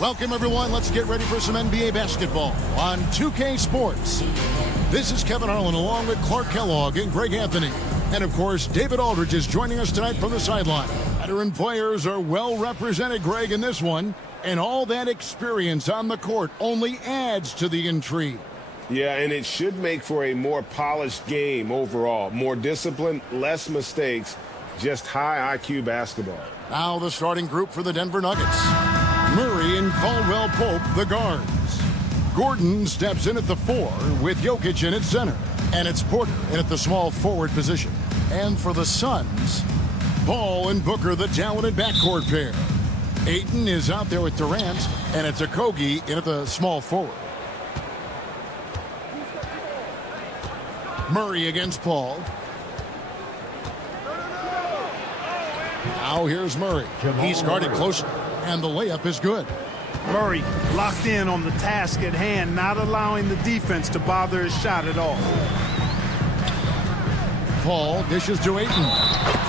Welcome, everyone. Let's get ready for some NBA basketball on 2K Sports. This is Kevin Harlan along with Clark Kellogg and Greg Anthony. And, of course, David Aldridge is joining us tonight from the sideline. Veteran players are well represented, Greg, in this one. And all that experience on the court only adds to the intrigue. Yeah, and it should make for a more polished game overall. More discipline, less mistakes, just high IQ basketball. Now the starting group for the Denver Nuggets. Murray and Caldwell Pope, the guards. Gordon steps in at the 4 with Jokic in at center. And it's Porter in at the small forward position. And for the Suns, Ball and Booker, the talented backcourt pair. Ayton is out there with Durant, and it's Okogie in at the small forward. Murray against Paul. Now here's Murray. He's guarded close, and the layup is good. Murray locked in on the task at hand, not allowing the defense to bother his shot at all. Paul dishes to Ayton.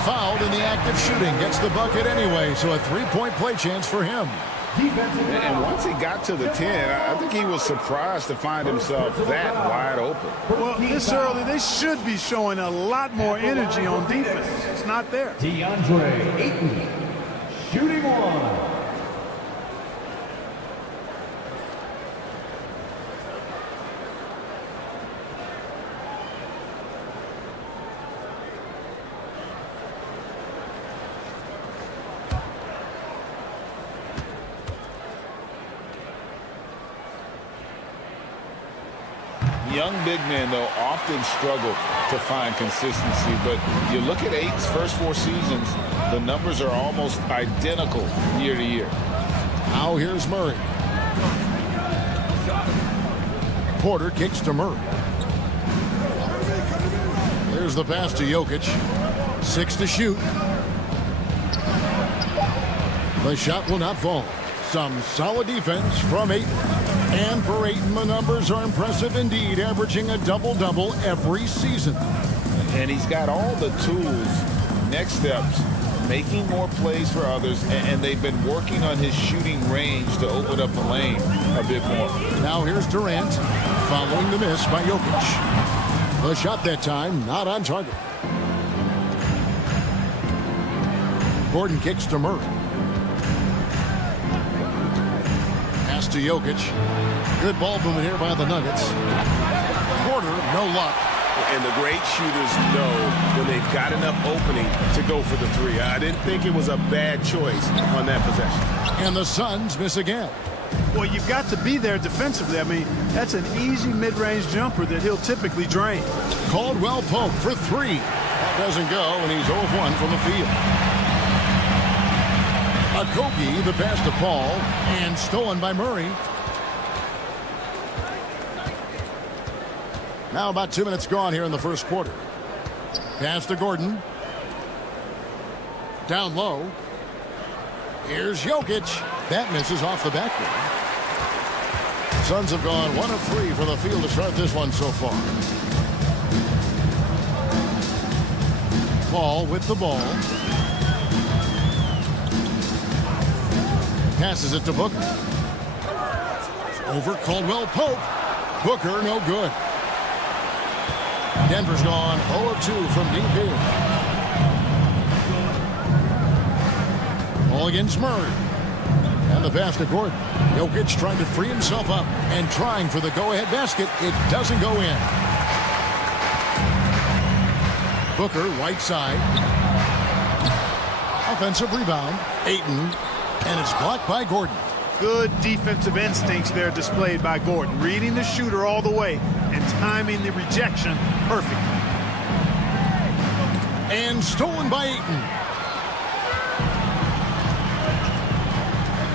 Fouled in the act of shooting. Gets the bucket anyway, so a three-point play chance for him. And once he got to the 10, I think he was surprised to find himself that wide open. Well, this early, they should be showing a lot more energy on defense. It's not there. DeAndre Ayton, shooting one. Young big men, though, often struggle to find consistency. But you look at Ayton's first 4 seasons, the numbers are almost identical year to year. Now here's Murray. Porter kicks to Murray. There's the pass to Jokic. 6 to shoot. The shot will not fall. Some solid defense from Ayton. And for Ayton, the numbers are impressive indeed, averaging a double-double every season. And he's got all the tools. Next steps, making more plays for others, and they've been working on his shooting range to open up the lane a bit more. Now here's Durant, following the miss by Jokic. The shot that time, not on target. Gordon kicks to Murray. Pass to Jokic. Good ball movement here by the Nuggets. Porter, no luck. And the great shooters know when they've got enough opening to go for the 3. I didn't think it was a bad choice on that possession. And the Suns miss again. Well, you've got to be there defensively. I mean, that's an easy mid-range jumper that he'll typically drain. Caldwell Pope for 3. That doesn't go, and he's 0 of 1 from the field. Okogie, the pass to Paul, and stolen by Murray. Now about 2 minutes gone here in the first quarter. Pass to Gordon. Down low. Here's Jokic. That misses off the backboard. Suns have gone 1 of 3 for the field to start this one so far. Paul with the ball. Passes it to Booker. Over Caldwell Pope. Booker no good. Denver's gone 0 of 2 from deep here. Ball against Murray. And the pass to Gordon. Jokic trying to free himself up and trying for the go-ahead basket. It doesn't go in. Booker, right side. Offensive rebound. Ayton. And it's blocked by Gordon. Good defensive instincts there displayed by Gordon. Reading the shooter all the way and timing the rejection perfectly. And stolen by Ayton.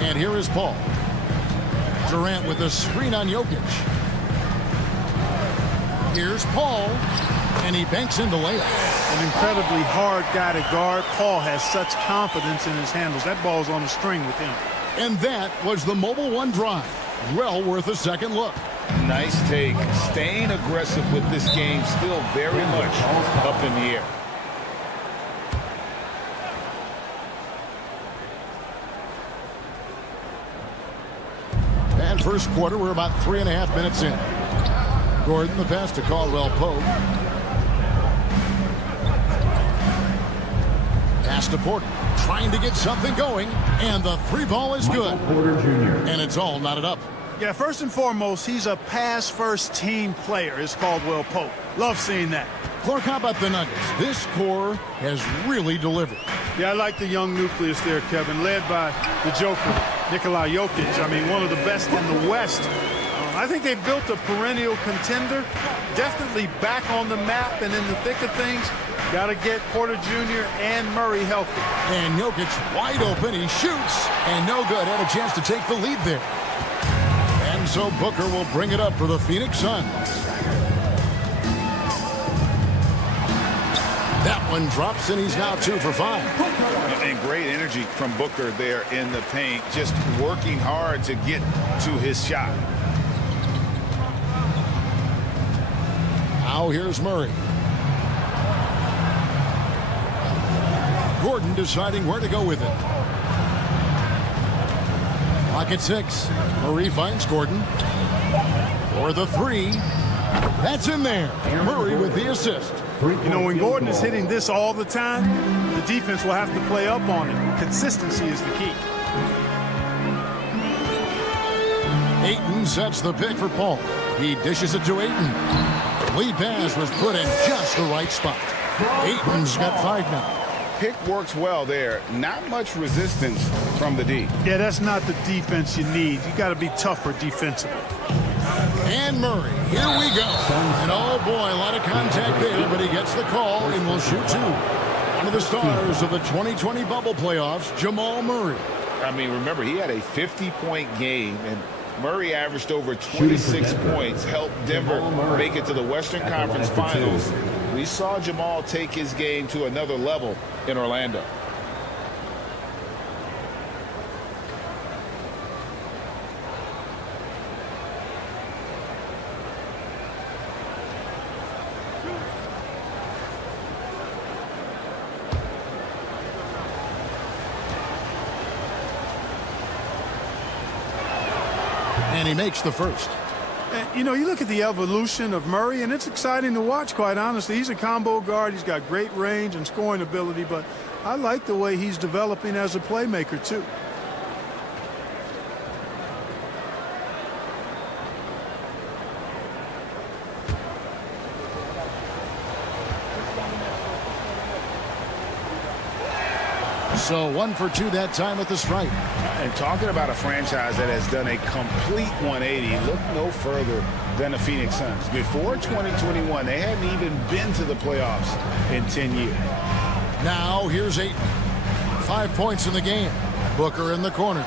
And here is Paul. Durant with a screen on Jokic. Here's Paul. And he banks in the layup. An incredibly hard guy to guard. Paul has such confidence in his handles. That ball's on the string with him. And that was the Mobile One drive. Well worth a second look. Nice take. Staying aggressive with this game, still very much up in the air. And first quarter, we're about 3.5 minutes in. Gordon, the pass to Caldwell Pope. Pass to Porter, trying to get something going, and the three ball is good. Porter Jr. And it's all knotted up. Yeah, first and foremost, he's a pass-first team player, is Caldwell Pope. Love seeing that. Clark, how about the Nuggets? This core has really delivered. Yeah, I like the young nucleus there, Kevin, led by the Joker, Nikola Jokic. I mean, one of the best in the West. I think they've built a perennial contender, definitely back on the map and in the thick of things. Got to get Porter Jr. and Murray healthy. And Jokic wide open. He shoots, and no good. Had a chance to take the lead there. And so Booker will bring it up for the Phoenix Suns. That one drops, and he's now 2 for 5. And great energy from Booker there in the paint, just working hard to get to his shot. Now here's Murray. Gordon deciding where to go with it. Clock at 6. Murray finds Gordon for the 3. That's in there. Murray with the assist. You know, when Gordon is hitting this all the time, the defense will have to play up on it. Consistency is the key. Ayton sets the pick for Paul. He dishes it to Ayton. Lead pass was put in just the right spot. Ayton's got 5 now. Pick works well there. Not much resistance from the D. Yeah, that's not the defense you need. You got to be tougher defensively. And Murray, here we go. And oh boy, a lot of contact there, but he gets the call and will shoot 2. One of the stars of the 2020 bubble playoffs, Jamal Murray. I mean, remember, he had a 50-point game, and Murray averaged over 26 points, helped Denver make it to the Western Conference Finals. We saw Jamal take his game to another level in Orlando. And he makes the first. You know, you look at the evolution of Murray, and it's exciting to watch, quite honestly. He's a combo guard. He's got great range and scoring ability, but I like the way he's developing as a playmaker, too. So 1 for 2 that time at the stripe. And talking about a franchise that has done a complete 180, look no further than the Phoenix Suns. Before 2021, they hadn't even been to the playoffs in 10 years. Now here's Ayton. 5 points in the game. Booker in the corner.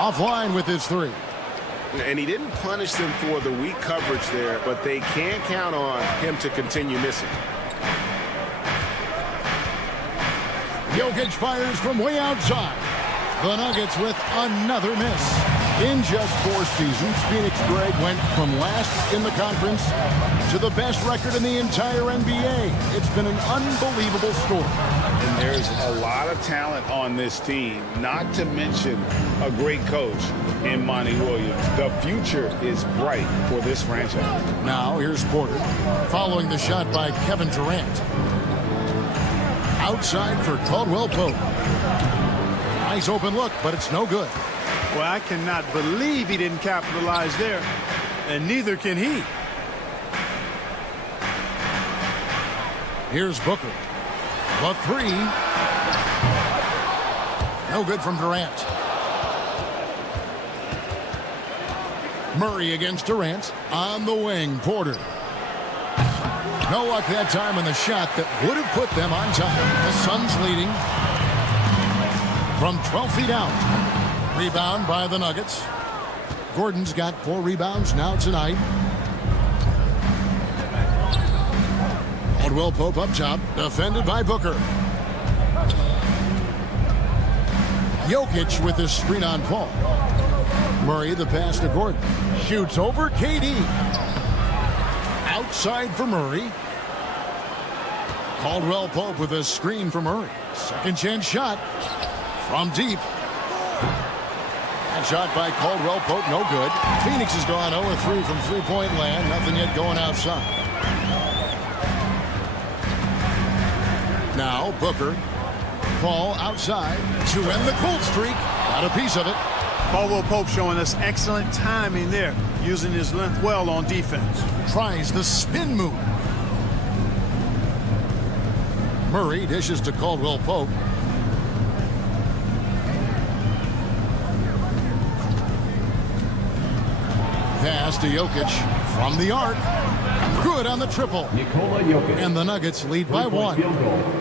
Offline with his 3. And he didn't punish them for the weak coverage there, but they can't count on him to continue missing. Jokic fires from way outside. The Nuggets with another miss. In just 4 seasons, Phoenix Greg went from last in the conference to the best record in the entire NBA. It's been an unbelievable story. And there's a lot of talent on this team, not to mention a great coach in Monty Williams. The future is bright for this franchise. Now here's Porter following the shot by Kevin Durant. Outside for Caldwell Pope. Nice open look, but it's no good. Well, I cannot believe he didn't capitalize there, and neither can he. Here's Booker. The 3. No good from Durant. Murray against Durant. On the wing, Porter. No luck that time on the shot that would have put them on top. The Suns leading from 12 feet out. Rebound by the Nuggets. Gordon's got 4 rebounds now tonight. Caldwell Pope up top, defended by Booker. Jokic with his screen on Paul. Murray the pass to Gordon. Shoots over KD. Outside for Murray. Caldwell Pope with a screen for Murray. Second chance shot from deep. That shot by Caldwell Pope, no good. Phoenix has gone 0-3 from three-point land. Nothing yet going outside. Now Booker. Ball outside to end the cold streak. Got a piece of it. Caldwell Pope showing us excellent timing there, using his length well on defense. Tries the spin move. Murray dishes to Caldwell Pope. Pass to Jokic from the arc. Good on the triple. And the Nuggets lead by 1.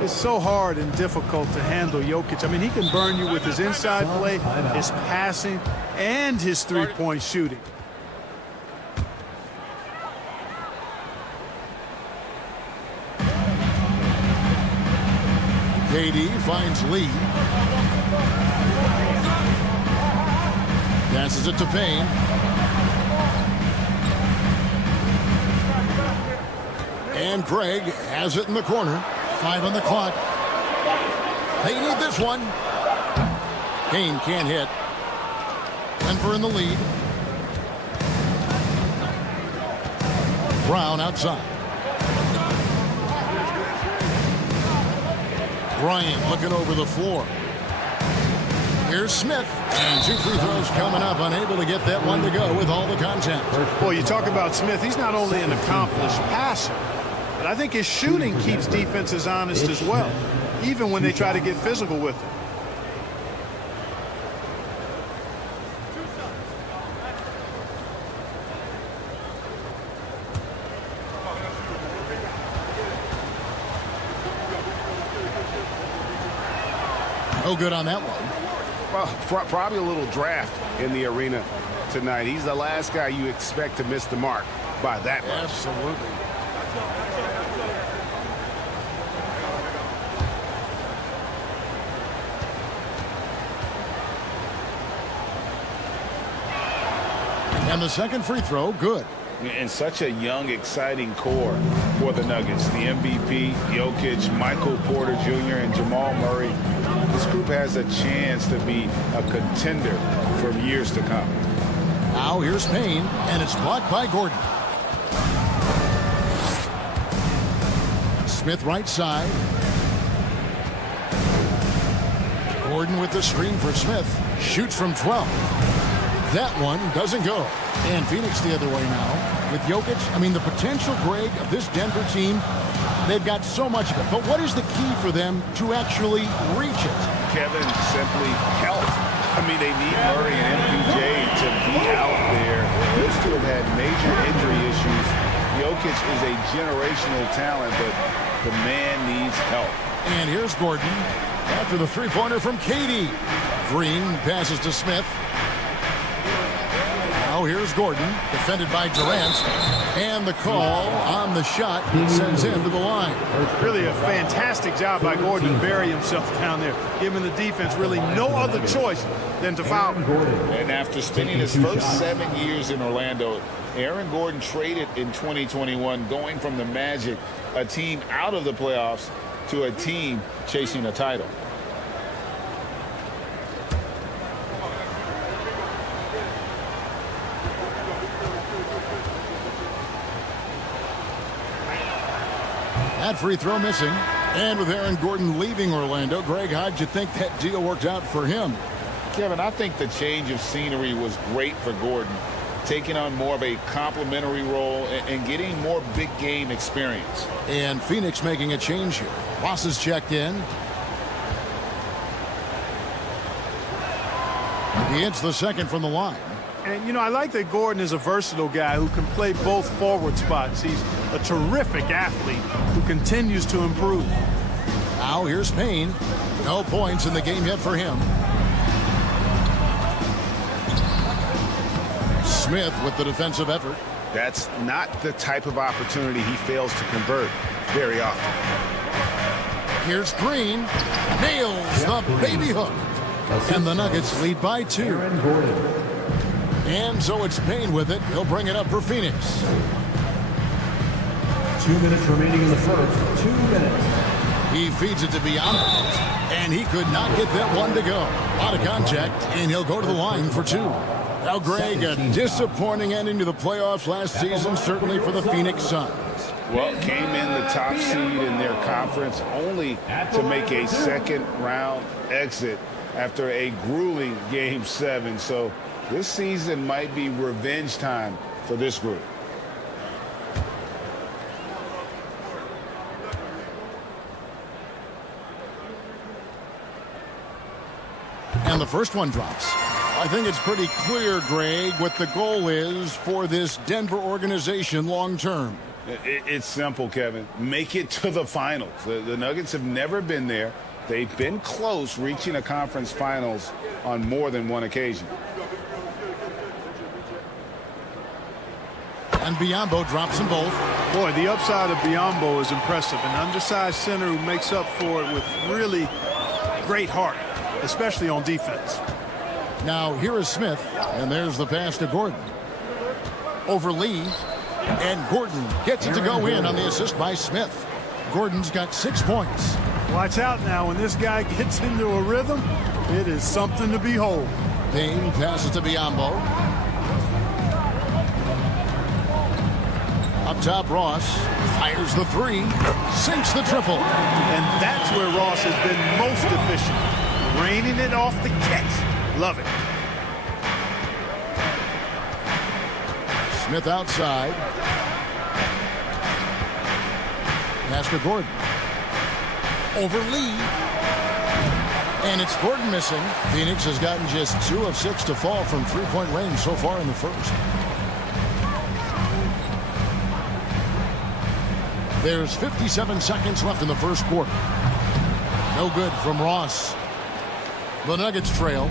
It's so hard and difficult to handle Jokic. I mean, he can burn you with his inside play, his passing, and his three-point shooting. KD finds Lee. Passes it to Payne. And Craig has it in the corner. 5 on the clock. They need this one. Payne can't hit. Denver in the lead. Brown outside. Bryant looking over the floor. Here's Smith. And 2 free throws coming up. Unable to get that one to go with all the contact. Boy, you talk about Smith. He's not only an accomplished passer, but I think his shooting keeps defenses honest as well, even when they try to get physical with him. No good on that one. Well, probably a little draft in the arena tonight. He's the last guy you expect to miss the mark by that much. Absolutely. And the second free throw, good. And such a young, exciting core for the Nuggets. The MVP, Jokic, Michael Porter Jr., and Jamal Murray. This group has a chance to be a contender for years to come. Now here's Payne, and it's blocked by Gordon. Smith right side. Gordon with the screen for Smith. Shoots from 12. That one doesn't go. And Phoenix the other way now. With Jokic, I mean, the potential, Greg, of this Denver team, they've got so much of it. But what is the key for them to actually reach it? Kevin, simply health. I mean, they need Murray and MPJ to be out there. Those two have had major injury issues. Jokic is a generational talent, but the man needs help. And here's Gordon after the three-pointer from KD. Green passes to Smith. Now here's Gordon, defended by Durant. And the call on the shot sends him to the line. Really a fantastic job by Gordon to bury himself down there, giving the defense really no other choice than to foul. And after spending his first 7 years in Orlando, Aaron Gordon traded in 2021, going from the Magic, a team out of the playoffs, to a team chasing a title. That free throw missing. And with Aaron Gordon leaving Orlando, Greg, how'd you think that deal worked out for him? Kevin, I think the change of scenery was great for Gordon, taking on more of a complimentary role and getting more big game experience. And Phoenix making a change here. Ross is checked in. He hits the second from the line. And, you know, I like that Gordon is a versatile guy who can play both forward spots. He's a terrific athlete who continues to improve. Now here's Payne. No points in the game yet for him. Smith with the defensive effort. That's not the type of opportunity he fails to convert very often. Here's Green. Nails the baby hook. And the Nuggets lead by 2. Aaron Gordon. And so it's Payne with it. He'll bring it up for Phoenix. 2 minutes remaining in the first. 2 minutes. He feeds it to Bianbo, and he could not get that one to go. Out of contact, and he'll go to the line for 2. Now, Greg, a disappointing ending to the playoffs last season, certainly for the Phoenix Suns. Well, came in the top seed in their conference only to make a second-round exit after a grueling Game 7. So this season might be revenge time for this group. And the first one drops. I think it's pretty clear, Greg, what the goal is for this Denver organization long term. It's simple, Kevin. Make it to the finals. The Nuggets have never been there. They've been close reaching a conference finals on more than one occasion. And Bianbo drops them both. Boy, the upside of Bianbo is impressive. An undersized center who makes up for it with really great heart, especially on defense. Now here is Smith, and there's the pass to Gordon. Over Lee, and Gordon gets it to go in on the assist by Smith. Gordon's got 6 points. Watch out now. When this guy gets into a rhythm, it is something to behold. Payne passes to Bianbo. Up top, Ross fires the 3, sinks the triple. And that's where Ross has been most efficient. Raining it off the catch. Love it. Smith outside. Pass to Gordon. Over Lee. And it's Gordon missing. Phoenix has gotten just 2 of 6 to fall from three-point range so far in the first. There's 57 seconds left in the first quarter. No good from Ross. The Nuggets trail.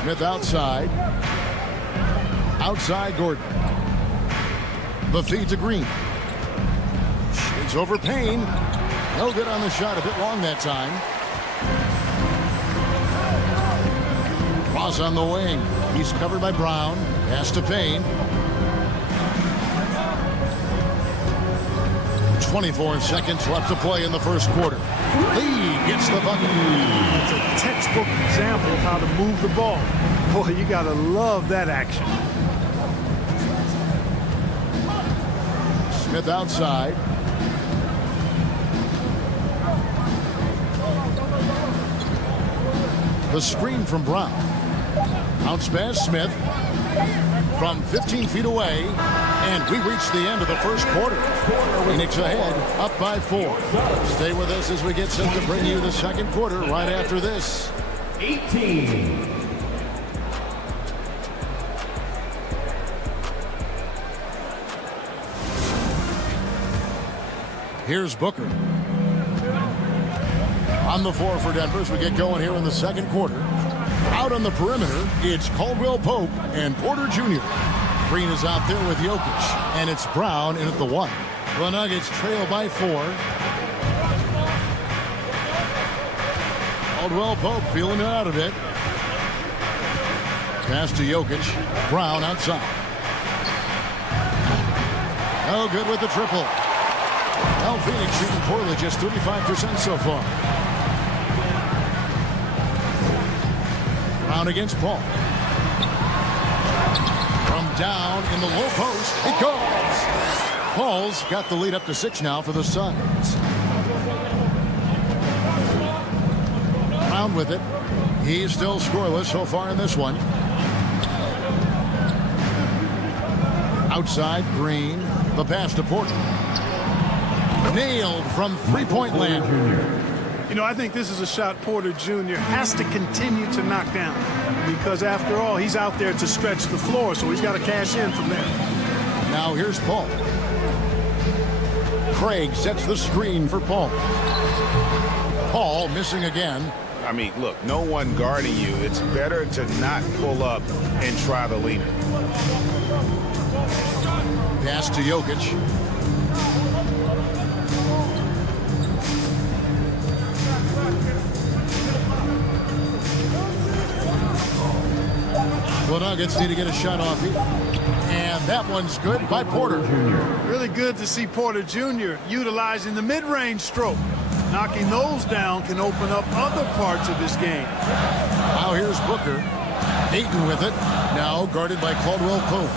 Smith outside. Outside Gordon. The feed to Green. Shoots over Payne. No good on the shot. A bit long that time. Ross on the wing. He's covered by Brown. Pass to Payne. 24 seconds left to play in the first quarter. Lee gets the bucket. It's a textbook example of how to move the ball. Boy, you got to love that action. Smith outside. The screen from Brown. Bounce pass, Smith. From 15 feet away. And we reach the end of the first quarter. Phoenix ahead, up by 4. Stay with us as we get set to bring you the second quarter right after this. 18. Here's Booker. On the floor for Denver as we get going here in the second quarter. Out on the perimeter, it's Caldwell Pope and Porter Jr. Green is out there with Jokic, and it's Brown in at the 1. The Nuggets trail by 4. Caldwell Pope feeling it out a bit. Pass to Jokic. Brown outside. No good with the triple. Well, Phoenix shooting poorly, just 35% so far. Brown against Paul. From down in the low post, it goes. Paul's got the lead up to 6 now for the Suns. Brown with it. He's still scoreless so far in this one. Outside, Green. The pass to Porter. Nailed from three-point land. You know, I think this is a shot Porter Jr. has to continue to knock down because, after all, he's out there to stretch the floor, so he's got to cash in from there. Now here's Paul. Craig sets the screen for Paul. Paul missing again. I mean, look, no one guarding you. It's better to not pull up and try the leader. Pass to Jokic. The Nuggets need to get a shot off here. And And that one's good by Porter. Really good to see Porter Jr. utilizing the mid-range stroke. Knocking those down can open up other parts of his game. Now here's Booker. Ayton with it. Now guarded by Caldwell Pope.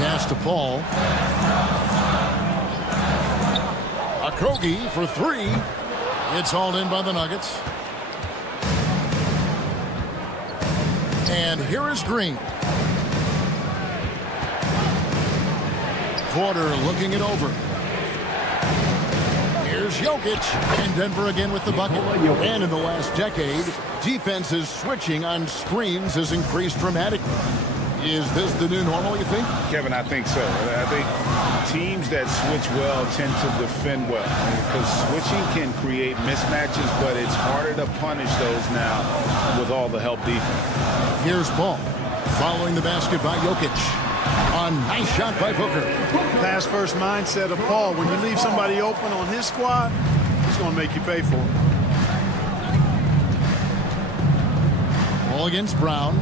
Pass to Paul. Okogie for three. It's hauled in by the Nuggets. And here is Green. Porter looking it over. Here's Jokic, and Denver again with the bucket. And in the last decade, defenses switching on screens has increased dramatically. Is this the new normal, you think? Kevin, I think so. I think teams that switch well tend to defend well because switching can create mismatches, but it's harder to punish those now with all the help defense. Here's Paul, following the basket by Jokic. A nice shot by Booker. Pass first mindset of Paul. When you leave somebody open on his squad, he's going to make you pay for it. Ball against Brown.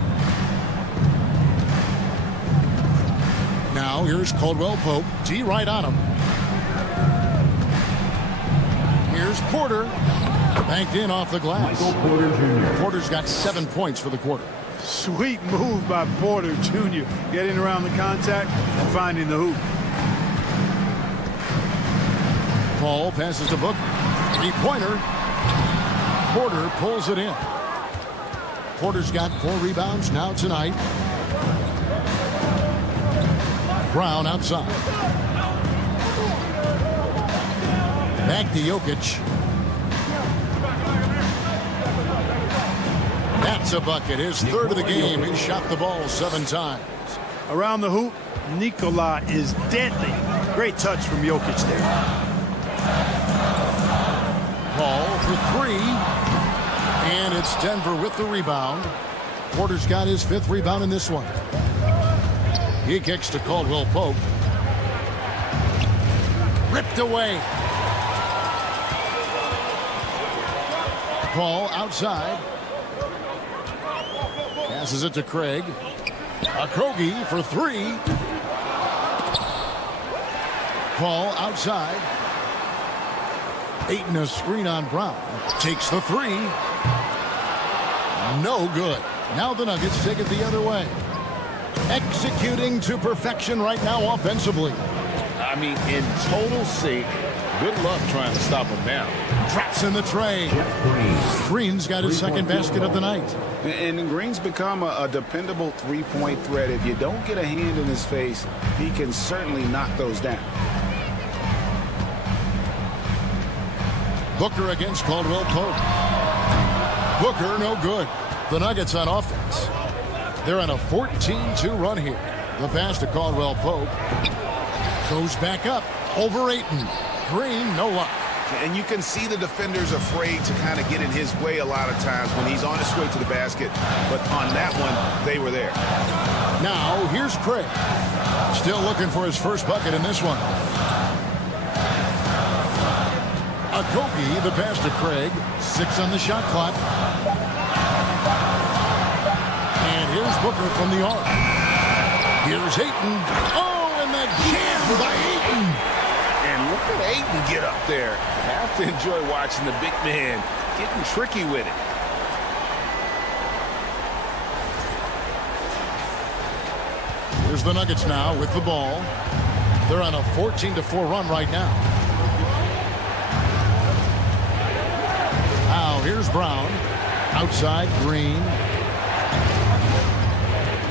Now here's Caldwell Pope. D right on him. Here's Porter. Banked in off the glass. Porter's got 7 points for the quarter. Sweet move by Porter Jr. Getting around the contact and finding the hoop. Paul passes to Booker. Three-pointer. Porter pulls it in. Porter's got 4 rebounds now tonight. Brown outside. Back to Jokic. That's a bucket. His third of the game. He shot the ball 7 times. Around the hoop, Nikola is deadly. Great touch from Jokic there. Paul for 3. And it's Denver with the rebound. Porter's got his 5th rebound in this one. He kicks to Caldwell Pope. Ripped away. Paul outside. Passes it to Craig. Okogie for 3. Paul outside. Ayton a screen on Brown. Takes the 3. No good. Now the Nuggets take it the other way. Executing to perfection right now offensively. I mean, in total sync. Good luck trying to stop him now. Traps in the tray. Green's got his 2nd basket of the night. And Green's become a dependable three-point threat. If you don't get a hand in his face, he can certainly knock those down. Booker against Caldwell Pope. Booker no good. The Nuggets on offense. They're on a 14-2 run here. The pass to Caldwell Pope. Goes back up over Ayton. Green, no luck. And you can see the defenders afraid to kind of get in his way a lot of times when he's on his way to the basket. But on that one, they were there. Now, here's Craig. Still looking for his first bucket in this one. Okogie, the pass to Craig. 6 on the shot clock. And here's Booker from the arc. Here's Ayton. Oh, and that jam by Ayton. And look at Ayton get up there. Have to enjoy watching the big man getting tricky with it. Here's the Nuggets now with the ball. They're on a 14-4 run right now. Now here's Brown. Outside Green.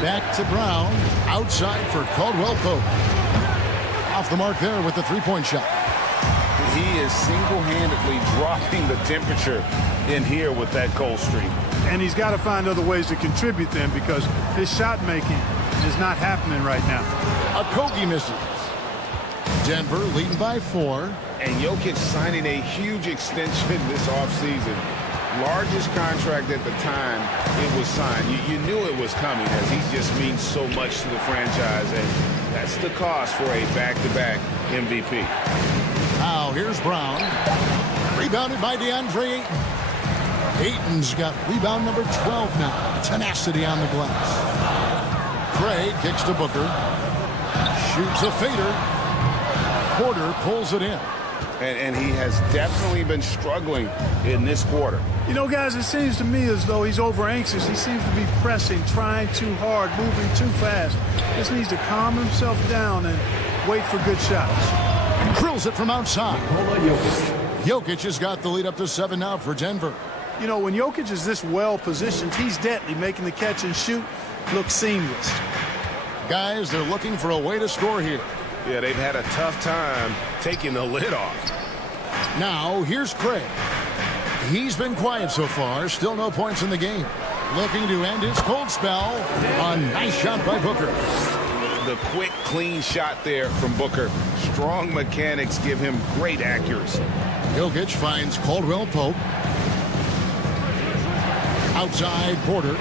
Back to Brown. Outside for Caldwell Pope. Off the mark there with the 3-point shot. He is single-handedly dropping the temperature in here with that cold streak. And he's got to find other ways to contribute then because his shot making is not happening right now. Okogie misses. Denver leading by 4. And Jokic signing a huge extension this offseason. Largest contract at the time it was signed. You knew it was coming as he just means so much to the franchise. And that's the cost for a back-to-back MVP. Now here's Brown. Rebounded by DeAndre Ayton. Ayton's got rebound number 12 now. Tenacity on the glass. Craig kicks to Booker. Shoots a fader. Porter pulls it in. And he has definitely been struggling in this quarter. You know, guys, it seems to me as though he's over anxious. He seems to be pressing, trying too hard, moving too fast. Just needs to calm himself down and wait for good shots. Drills it from outside. Jokic has got the lead up to 7 now for Denver. You know, when Jokic is this well positioned, he's deadly. Making the catch and shoot look seamless. Guys, they're looking for a way to score here. Yeah, they've had a tough time taking the lid off. Now, here's Craig. He's been quiet so far. Still no points in the game. Looking to end his cold spell. A nice shot by Booker. The quick, clean shot there from Booker. Strong mechanics give him great accuracy. Jokic finds Caldwell Pope. Outside Porter.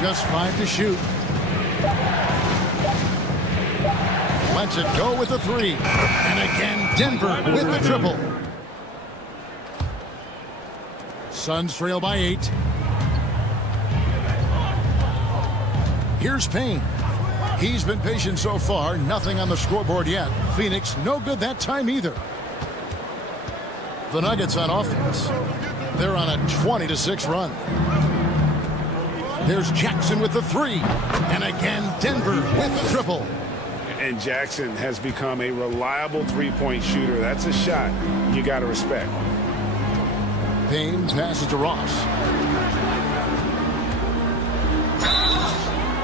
Just 5 to shoot. Lets it go with the 3. And again, Denver with the triple. Suns trail by 8. Here's Payne. He's been patient so far. Nothing on the scoreboard yet. Phoenix no good that time either. The Nuggets on offense. They're on a 20-6 run. There's Jackson with the 3. And again, Denver with the triple. And Jackson has become a reliable three-point shooter. That's a shot you got to respect. Payne passes to Ross.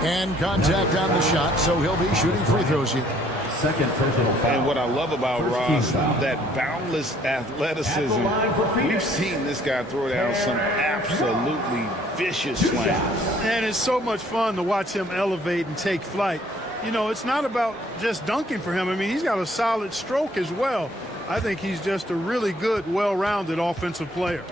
And contact on the shot, so he'll be shooting free throws here. Second personal foul. And what I love about Ross, that boundless athleticism. We've seen this guy throw down some absolutely vicious slams. And it's so much fun to watch him elevate and take flight. You know, it's not about just dunking for him. I mean, he's got a solid stroke as well. I think he's just a really good, well-rounded offensive player.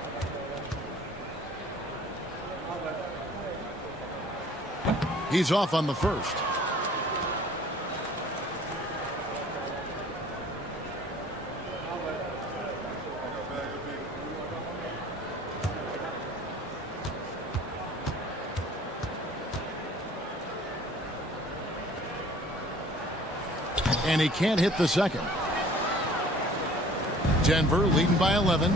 He's off on the first. And he can't hit the second. Denver leading by 11.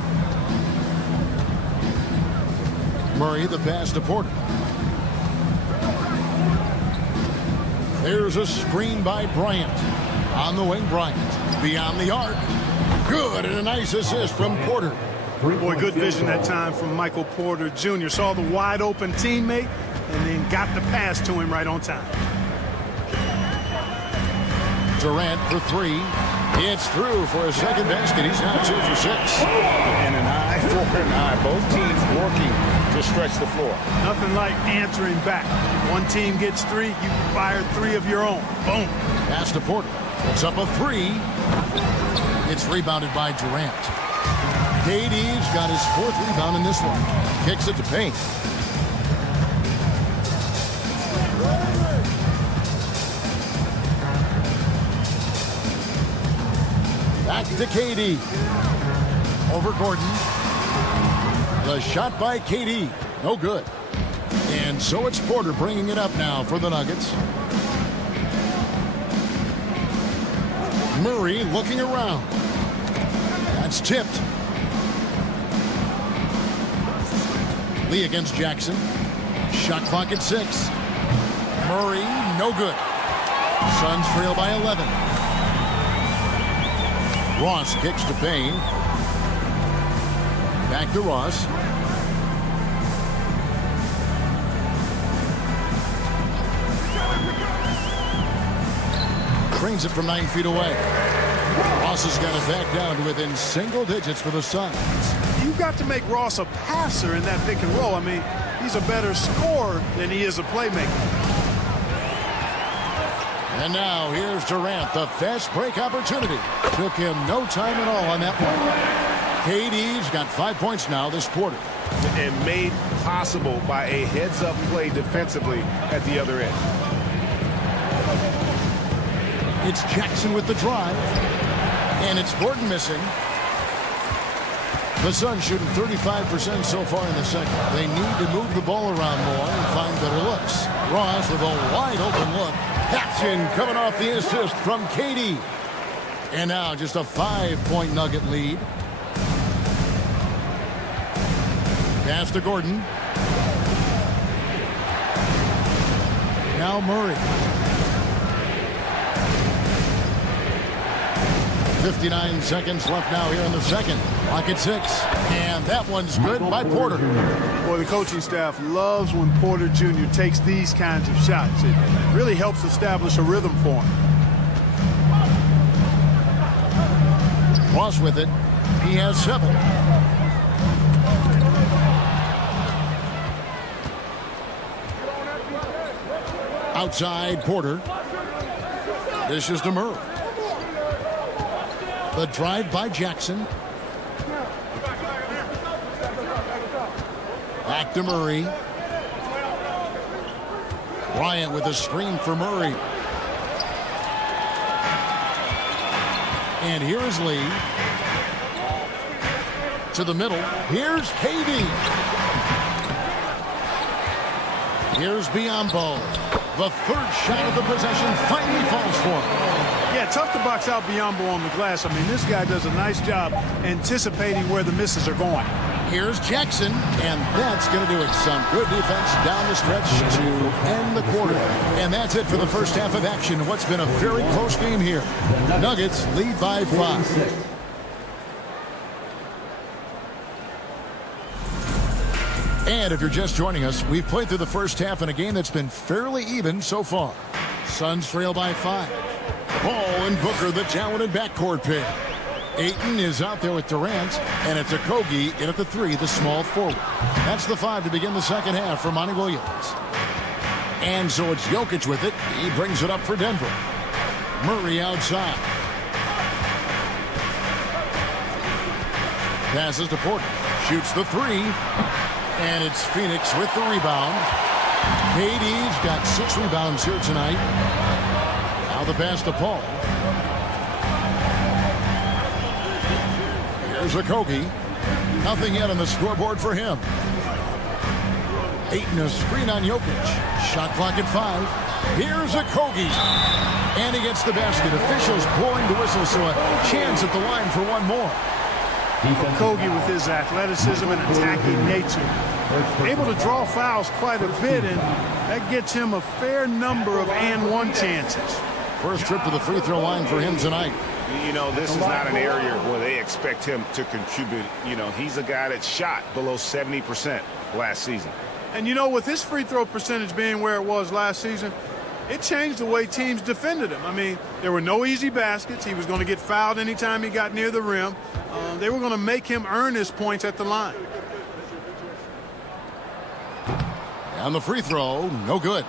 Murray the pass to Porter. There's a screen by Bryant. On the wing, Bryant. Beyond the arc. Good, and a nice assist from Porter. Boy, good vision that time from Michael Porter Jr. Saw the wide open teammate and then got the pass to him right on time. Durant for 3. It's through for a second basket. He's now 2 for 6. And an eye for an eye. Both teams working to stretch the floor. Nothing like answering back. One team gets 3, you fire 3 of your own. Boom. Pass to Porter. Puts up a 3. It's rebounded by Durant. KD's got his 4th rebound in this one. Kicks it to Payne. Back to KD. Over Gordon. The shot by KD. No good. And so it's Porter bringing it up now for the Nuggets. Murray looking around. That's tipped. Lee against Jackson. Shot clock at 6. Murray, no good. Suns trail by 11. Ross kicks to Payne. Back to Ross. Trains it from 9 feet away. Ross has got it back down to within single digits for the Suns. You've got to make Ross a passer in that pick and roll. I mean, he's a better scorer than he is a playmaker. And now here's Durant, the fast break opportunity. Took him no time at all on that one. KD's got 5 points now this quarter. And made possible by a heads-up play defensively at the other end. It's Jackson with the drive. And it's Gordon missing. The Suns shooting 35% so far in the second. They need to move the ball around more and find better looks. Ross with a wide open look. Action coming off the assist from KD. And now just a 5-point Nugget lead. Pass to Gordon. Now Murray. 59 seconds left now here in the second. Clock at 6. And that one's good by Porter. Boy, the coaching staff loves when Porter Jr. takes these kinds of shots. It really helps establish a rhythm for him. Ross with it. He has 7. Outside Porter. This is to Murray. The drive by Jackson. Back to Murray. Bryant with a screen for Murray. And here is Lee. To the middle. Here's KD. Here's Biyombo. The third shot of the possession finally falls for him. Yeah, tough to box out Biyombo on the glass. I mean, this guy does a nice job anticipating where the misses are going. Here's Jackson, and that's going to do it. Some good defense down the stretch to end the quarter. And that's it for the first half of action. What's been a very close game here. Nuggets lead by 5. And if you're just joining us, we've played through the first half in a game that's been fairly even so far. Suns trail by 5. Ball and Booker, the talented backcourt pair. Ayton is out there with Durant, and it's Okogie in at the 3, the small forward. That's the 5 to begin the second half for Monty Williams. And so it's Jokic with it. He brings it up for Denver. Murray outside. Passes to Porter. Shoots the 3. And it's Phoenix with the rebound. KD's got 6 rebounds here tonight. Now the pass to Paul. Here's Okogie. Nothing yet on the scoreboard for him. Ayton, a screen on Jokic. Shot clock at 5. Here's Okogie. And he gets the basket. Officials blowing the whistle, so a chance at the line for one more. Okogie with his athleticism and attacking nature. Able to draw fouls quite a bit, and that gets him a fair number of and-one chances. First trip to the free throw line for him tonight. You know, this is not an area where they expect him to contribute. You know, he's a guy that shot below 70% last season. And, you know, with his free throw percentage being where it was last season, it changed the way teams defended him. I mean, there were no easy baskets. He was going to get fouled anytime he got near the rim. They were going to make him earn his points at the line. And the free throw, no good.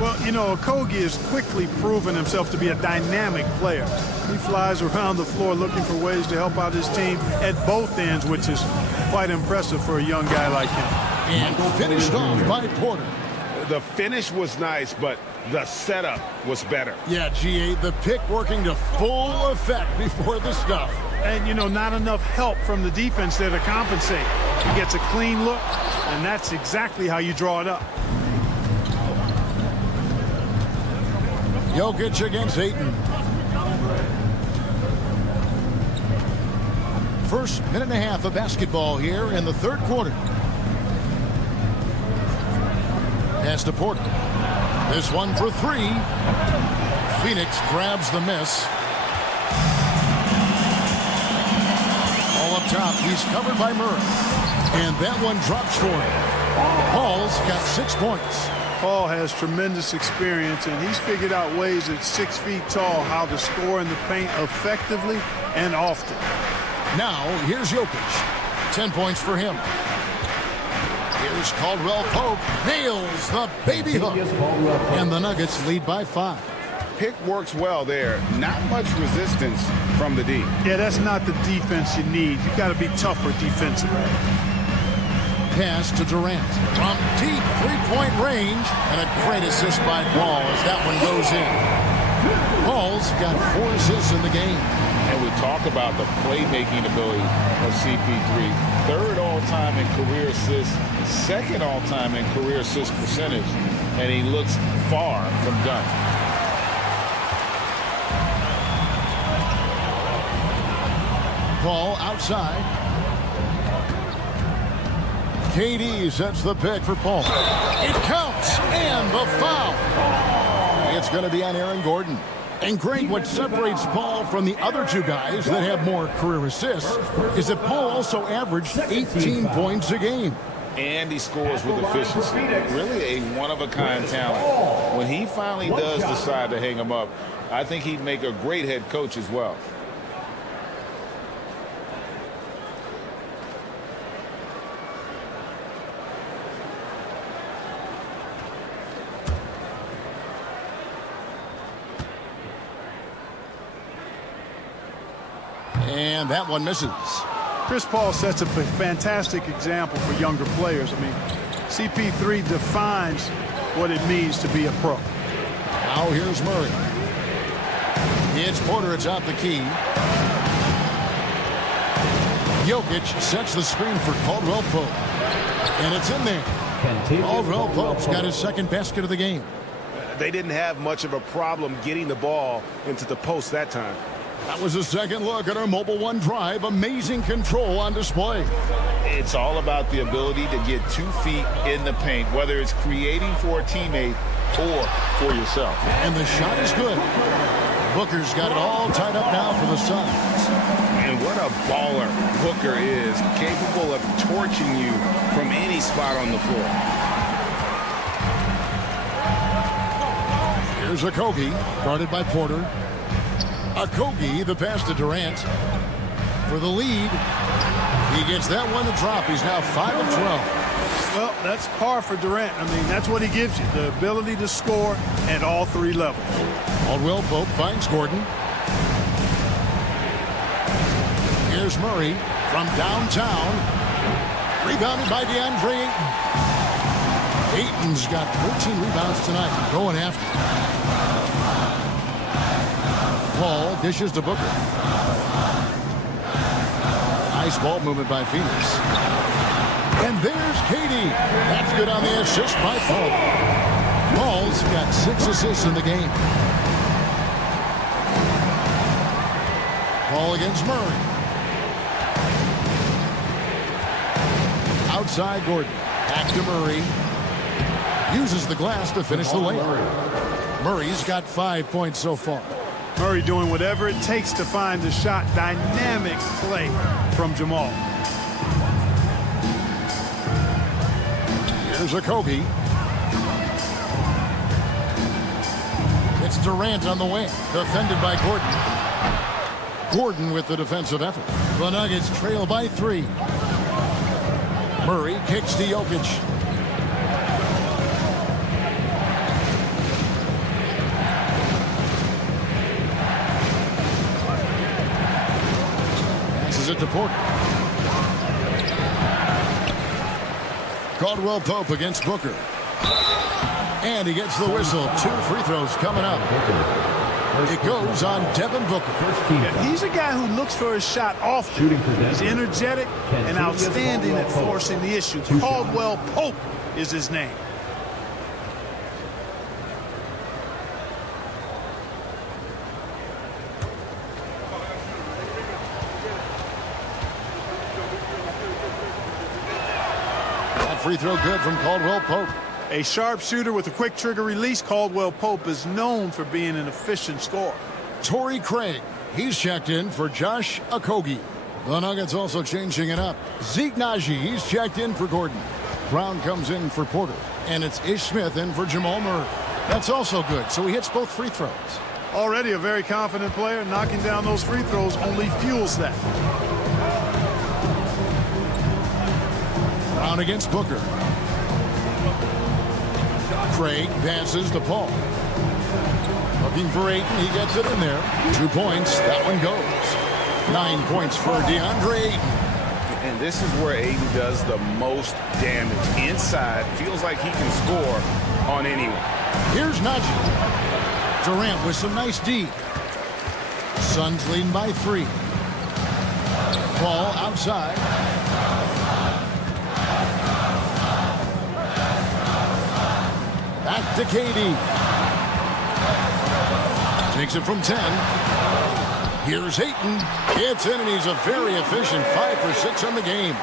Well, you know, Okogie has quickly proven himself to be a dynamic player. He flies around the floor looking for ways to help out his team at both ends, which is quite impressive for a young guy like him. And finished off by Porter. The finish was nice, but the setup was better. Yeah, GA, the pick working to full effect before the stuff. And, you know, not enough help from the defense there to compensate. He gets a clean look, and that's exactly how you draw it up. Jokic against Ayton. First minute and a half of basketball here in the third quarter. Pass to Porter. This one for 3. Phoenix grabs the miss. All up top. He's covered by Murray. And that one drops for him. Paul's got 6 points. Paul has tremendous experience, and he's figured out ways at 6 feet tall how to score in the paint effectively and often. Now, here's Jokic. 10 points for him. Here's Caldwell Pope. Nails the baby hook. And the Nuggets lead by 5. Pick works well there. Not much resistance from the D. Yeah, that's not the defense you need. You got to be tougher defensively. Pass to Durant. From deep three-point range. And a great assist by Paul as that one goes in. Paul's got 4 assists in the game. And we talk about the playmaking ability of CP3. Third all-time in career assists, second all-time in career assist percentage, and he looks far from done. Ball outside. KD sets the pick for Paul. It counts, and the foul. It's going to be on Aaron Gordon. And Greg, what separates Paul from the other two guys that have more career assists is that Paul also averaged 18 points a game. And he scores with efficiency. Really a one-of-a-kind talent. When he finally does decide to hang him up, I think he'd make a great head coach as well. And that one misses. Chris Paul sets a fantastic example for younger players. I mean, CP3 defines what it means to be a pro. Now here's Murray. It's Porter atop the key. Jokic sets the screen for Caldwell Pope. And it's in there. Caldwell Pope's got his second basket of the game. They didn't have much of a problem getting the ball into the post that time. That was a second look at our Mobile One drive. Amazing control on display. It's all about the ability to get 2 feet in the paint, whether it's creating for a teammate or for yourself. And the shot is good. Booker's got it all tied up now for the Suns. And what a baller Booker is, capable of torching you from any spot on the floor. Here's Okogie, guarded by Porter. Okogie, the pass to Durant for the lead. He gets that one to drop. He's now 5 of 12. Well, that's par for Durant. I mean, that's what he gives you, the ability to score at all 3 levels. Caldwell Pope finds Gordon. Here's Murray from downtown. Rebounded by DeAndre Ayton. Ayton's got 13 rebounds tonight. Going after him. Paul dishes to Booker. Nice ball movement by Phoenix. And there's KD. That's good on the assist by Paul. Paul's got 6 assists in the game. Paul against Murray. Outside Gordon. Back to Murray. Uses the glass to finish the layup. Murray's got 5 points so far. Murray doing whatever it takes to find the shot. Dynamic play from Jamal. Here's Okogie. It's Durant on the wing. Defended by Gordon. Gordon with the defensive effort. The Nuggets trail by 3. Murray kicks to Jokic. It to Porter. Caldwell Pope against Booker. And he gets the whistle. 2 free throws coming up. It goes on Devin Booker. Yeah, he's a guy who looks for his shot often. He's energetic and outstanding at forcing the issue. Caldwell Pope is his name. Free throw good from Caldwell Pope. A sharpshooter with a quick trigger release. Caldwell Pope is known for being an efficient scorer. Torrey Craig. He's checked in for Josh Okogie. The Nuggets also changing it up. Zeke Naji. He's checked in for Gordon. Brown comes in for Porter. And it's Ish Smith in for Jamal Murray. That's also good. So he hits both free throws. Already a very confident player. Knocking down those free throws only fuels that. Brown against Booker. Craig passes to Paul. Looking for Ayton. He gets it in there. 2 points. That one goes. 9 points for DeAndre Ayton. And this is where Ayton does the most damage. Inside, feels like he can score on anyone. Here's Najee. Durant with some nice D. Suns leading by 3. Ball outside. Back to KD. Takes it from 10. Here's Ayton. It's in, and he's a very efficient 5 for 6 on the game.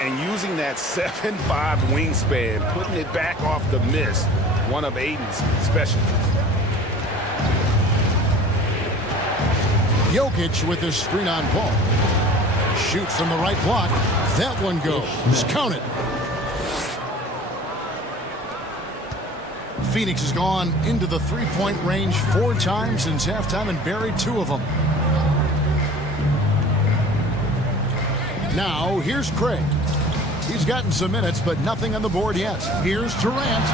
And using that 7'5" wingspan, putting it back off the miss, one of Ayton's specialties. Jokic with his screen on ball. Shoots from the right block. That one goes. Count it. Phoenix has gone into the three-point range 4 times since halftime and buried 2 of them. Now, here's Craig. He's gotten some minutes, but nothing on the board yet. Here's Durant.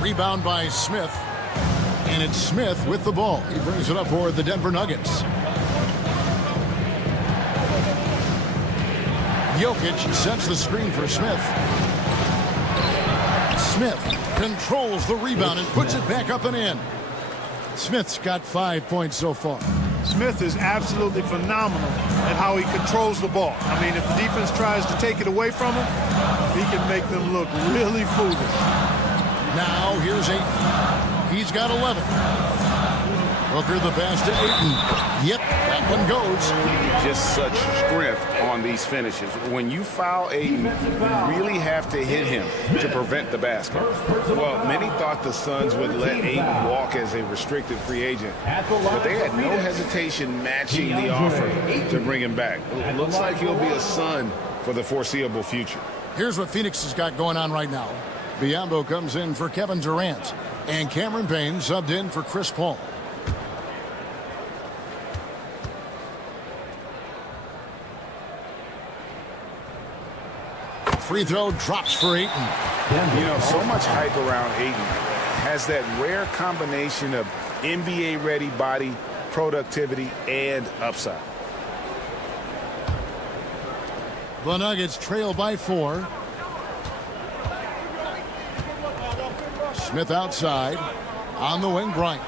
Rebound by Smith. And it's Smith with the ball. He brings it up for the Denver Nuggets. Jokic sets the screen for Smith. Smith controls the rebound and puts it back up and in. Smith's got 5 points so far. Smith is absolutely phenomenal at how he controls the ball. I mean, if the defense tries to take it away from him, he can make them look really foolish. Now, here's Ayton. He's got 11. Booker the pass to Ayton. Yep, that one goes. Just such strength on these finishes. When you foul Ayton, you really have to hit him to prevent the basket. Well, many thought the Suns would let Ayton walk as a restricted free agent, but they had no hesitation matching the offer to bring him back. It looks like he'll be a Sun for the foreseeable future. Here's what Phoenix has got going on right now. Biyombo comes in for Kevin Durant, and Cameron Payne subbed in for Chris Paul. Free throw drops for Ayton. You know, so much hype around Ayton. Has that rare combination of NBA-ready body, productivity, and upside. The Nuggets trail by 4. Smith outside. On the wing, Bryant.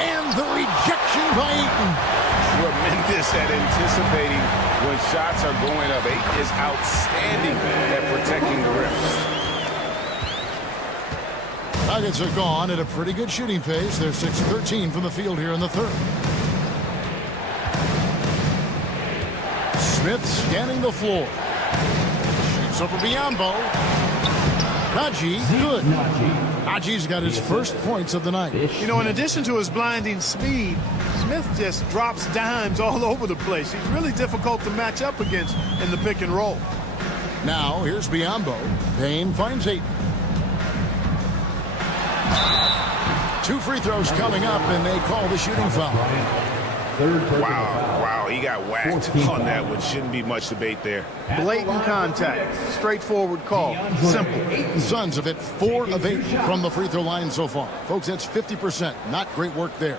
And the rejection by Ayton. Tremendous at anticipating when shots are going up. Ayton is outstanding at protecting the rim. Nuggets have gone at a pretty good shooting pace. They're 6-13 from the field here in the third. Smith scanning the floor. Shoots over Biyombo. Najee, good. Najee's got his first points of the night. You know, in addition to his blinding speed, Smith just drops dimes all over the place. He's really difficult to match up against in the pick and roll. Now, here's Biyombo. Payne finds Ayton. 2 free throws coming up, and they call the shooting foul. Wow, he got whacked on that one. Shouldn't be much debate there. Blatant contact. Straightforward call. Simple. Suns have hit 4 of 8 from the free throw line so far. Folks, that's 50%. Not great work there.